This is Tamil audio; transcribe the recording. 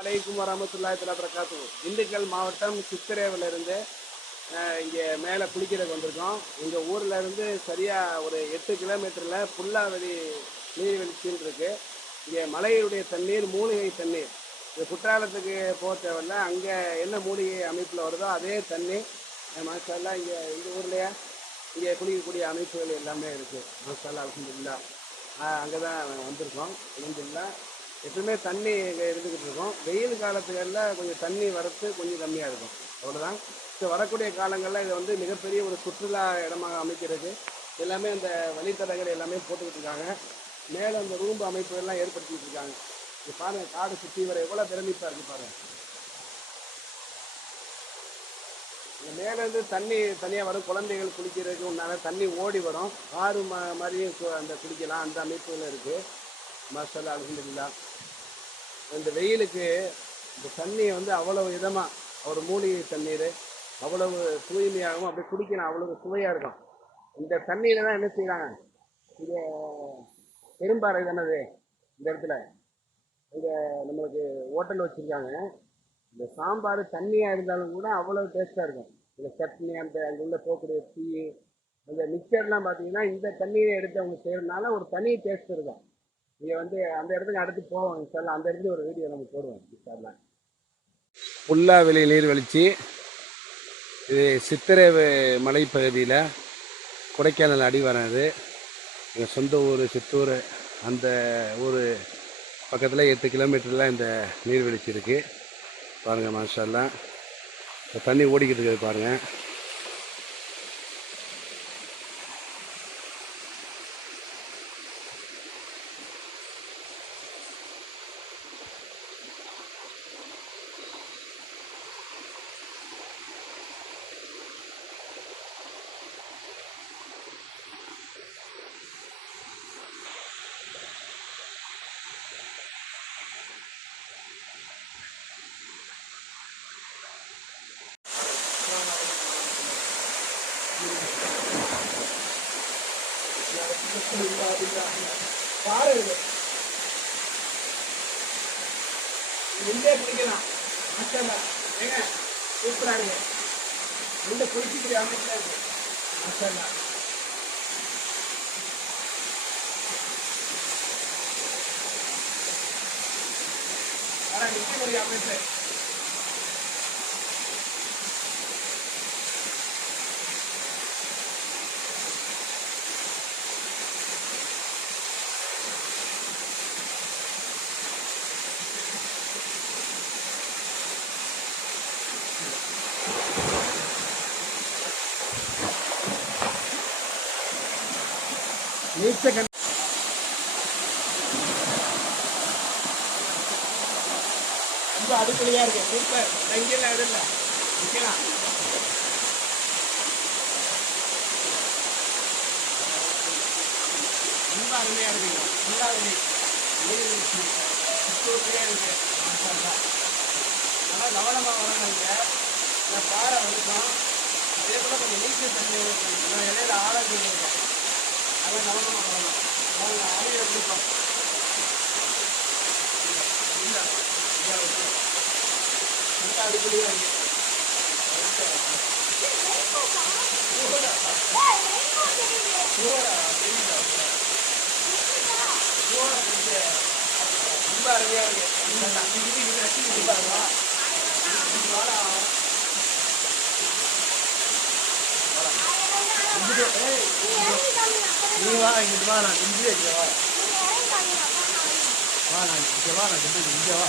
அலைக்கும் வரமத்துல்லாஹி தஆலா பரக்காத்துஹு. திண்டுக்கல் மாவட்டம் சித்திரேவிலிருந்து இங்கே மேலே குளிக்கிறதுக்கு வந்திருக்கோம். எங்கள் ஊரில் இருந்து சரியாக ஒரு 8 கிலோமீட்டரில் புல்லாவெளி நீர்வீழ்ச்சின்னு இருக்குது. இங்கே மலையுடைய தண்ணீர் மூலிகை தண்ணீர். இது குற்றாலத்துக்கு போக தேவையில்ல. அங்கே என்ன மூலிகை அமைப்பில் வருதோ அதே தண்ணி மாஷால்லா இங்கே எங்கள் ஊர்லேயே இங்கே குளிக்கக்கூடிய அமைப்புகள் எல்லாமே இருக்குது. மாஷால்லா அல்ஹம்துலில்லாஹ். அங்கே தான் வந்திருக்கோம். அல்ஹம்துலில்லாஹ். எப்பவுமே தண்ணி இங்கே இருந்துக்கிட்டு இருக்கும். வெயில் காலத்துகளில் கொஞ்சம் தண்ணி வரத்து கொஞ்சம் கம்மியாக இருக்கும், அவ்வளோதான். ஸோ வரக்கூடிய காலங்களில் இதை வந்து மிகப்பெரிய ஒரு சுற்றுலா இடமாக அமைக்கிறது எல்லாமே அந்த வழித்தடங்கள் எல்லாமே போட்டுக்கிட்டு இருக்காங்க. மேலே அந்த ரூம்பு அமைப்புகள்லாம் ஏற்படுத்திக்கிட்டு இருக்காங்க. இது பாருங்கள், காடு சுற்றி வர எவ்வளோ பிரமிப்பாக இருக்குது பாருங்கள். இந்த மேலேருந்து தண்ணி தனியாக வரும். குழந்தைகள் குளிக்கிறதுக்கு உண்டான தண்ணி ஓடி வரும். ஆறு மாதிரியும் அந்த குளிக்கலாம், அந்த அமைப்புகள் இருக்குது. மாஷால்லா அல்ஹம்துலில்லாஹ். இந்த வெயிலுக்கு இந்த தண்ணியை வந்து அவ்வளவு இதமாக, ஒரு மூலிகை தண்ணீர் அவ்வளவு தூய்மையாகவும் அப்படி குடிக்கணும், அவ்வளவு சுவையாக இருக்கும். இந்த தண்ணியில் தான் என்ன செய்கிறாங்க, இங்கே பெரும்பாறை தானது இந்த இடத்துல இங்கே நம்மளுக்கு ஹோட்டல் வச்சுருக்காங்க. இந்த சாம்பார் தண்ணியாக இருந்தாலும் கூட அவ்வளோ டேஸ்ட்டாக இருக்கும். இந்த சட்னி, அந்த அங்கே உள்ள போகக்கூடிய டீ, அந்த மிக்சர்லாம் பார்த்தீங்கன்னா இந்த தண்ணியை எடுத்து அவங்க செய்கிறதுனால ஒரு தனி டேஸ்ட் இருக்கும். இங்கே வந்து அந்த இடத்துக்கு அடுத்து போவோம் இன்ஷால்லா. அந்த இடத்துல ஒரு வீடியோ நம்ம போடுவோம் இன்ஷால்லா. புல்லாவெளி நீர்வீழ்ச்சி இது சித்திரேவு மலைப்பகுதியில் கொடைக்கானல் அடிவாரம். எங்கள் சொந்த ஊர் சித்தூர், அந்த ஊர் பக்கத்தில் 8 கிலோமீட்டரில் இந்த நீர்வீழ்ச்சி இருக்குது. பாருங்கள் மாஷால்லா, தண்ணி ஓடிக்கிட்டு இருக்குது பாருங்கள். பாருங்க, இங்கே குளிக்கலாம். மாஷால்லா, ஏங்க சூப்பராக இருக்கு. இந்த குளிக்கக்கூடிய அமைப்பில் இருக்கு. மாஷால்லா, ஆனால் நிற்கக்கூடிய அமைப்பு. நீச்சல் ரொம்ப அடிப்படையாக இருக்கு. சூப்பர். தங்கியெல்லாம் எதுவும் இல்லை, நிற்கலாம். ரொம்ப அருமையாக இருக்குங்க. ஃபுல்லாக நீர்வீழ்ச்சி சுத்தூர்லேயே இருக்கு. மாஷால்லா, நல்லா கவனமாக வரணுங்க. இந்த பாறை வந்துட்டோம். அதே போல் கொஞ்சம் நீச்சல் தண்ணி இடையில ஆழம் இருக்கேன். அதெல்லாம் கவனமாக வரணும். அவங்க அருமையை பிடிப்போம். இல்லை ரொம்ப அடிப்படையாக இருக்கு. ரொம்ப அருமையாக இருக்கு. நீ வா, இங்கிட்டு வா, நான் இங்கே வா, வா நான் இங்கே வா, நான் இங்கே வா.